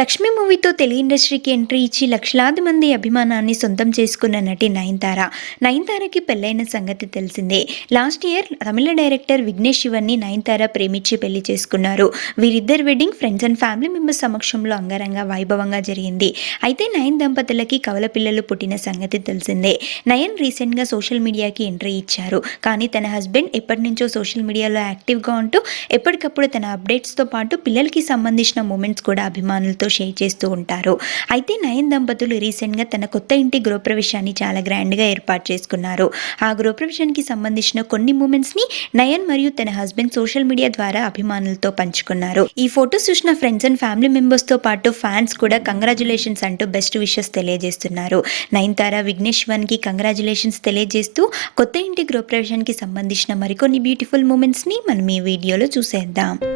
లక్ష్మి మూవీతో తెలుగు ఇండస్ట్రీకి ఎంట్రీ ఇచ్చి లక్షలాది మంది అభిమానాన్ని సొంతం చేసుకున్న నటి నయనతార. నయనతారకి పెళ్లైన సంగతి తెలిసిందే. లాస్ట్ ఇయర్ తమిళ డైరెక్టర్ విఘ్నేష్ శివన్ని నయనతార ప్రేమించి పెళ్లి చేసుకున్నారు. వీరిద్దరి wedding friends and family members సమక్షంలో అంగరంగ వైభవంగా జరిగింది. అయితే నయన్ దంపతులకి కవల పిల్లలు పుట్టిన సంగతి తెలిసిందే. నయన్ రీసెంట్గా సోషల్ మీడియాకి ఎంట్రీ ఇచ్చారు. కానీ తన హస్బెండ్ ఎప్పటి నుంచో సోషల్ మీడియాలో యాక్టివ్గా ఉంటూ ఎప్పటికప్పుడు తన అప్డేట్స్తో పాటు పిల్లలకి సంబంధించిన మూమెంట్స్ కూడా అభిమానులతో షేర్ చేస్తూ ఉంటారు. అయితే నయన్ దంపతులు రీసెంట్గా తన కొత్త ఇంటి గృహప్రవేశాన్ని చాలా గ్రాండ్గా ఏర్పాటు చేసుకున్నారు. ఆ గృహప్రవేశానికి సంబంధించిన కొన్ని మూమెంట్స్ని నయన్ మరియు తన హస్బెండ్ సోషల్ మీడియా ద్వారా అభిమానులతో పంచుకున్నారు. ఈ ఫొటోస్ చూసిన ఫ్రెండ్స్ అండ్ ఫ్యామిలీ మెంబర్స్తో పాటు ఫ్యాన్స్ కూడా కంగ్రాచులేషన్స్ అంటూ బెస్ట్ విషెస్ తెలియజేస్తున్నారు. నయనతార విఘ్నేష్ శివన్కి కంగ్రాచులేషన్స్ తెలియజేస్తూ కొత్త ఇంటి గృహప్రవేశానికి సంబంధించిన మరికొన్ని బ్యూటిఫుల్ మూమెంట్స్ని మనం ఈ వీడియోలో చూసేద్దాం.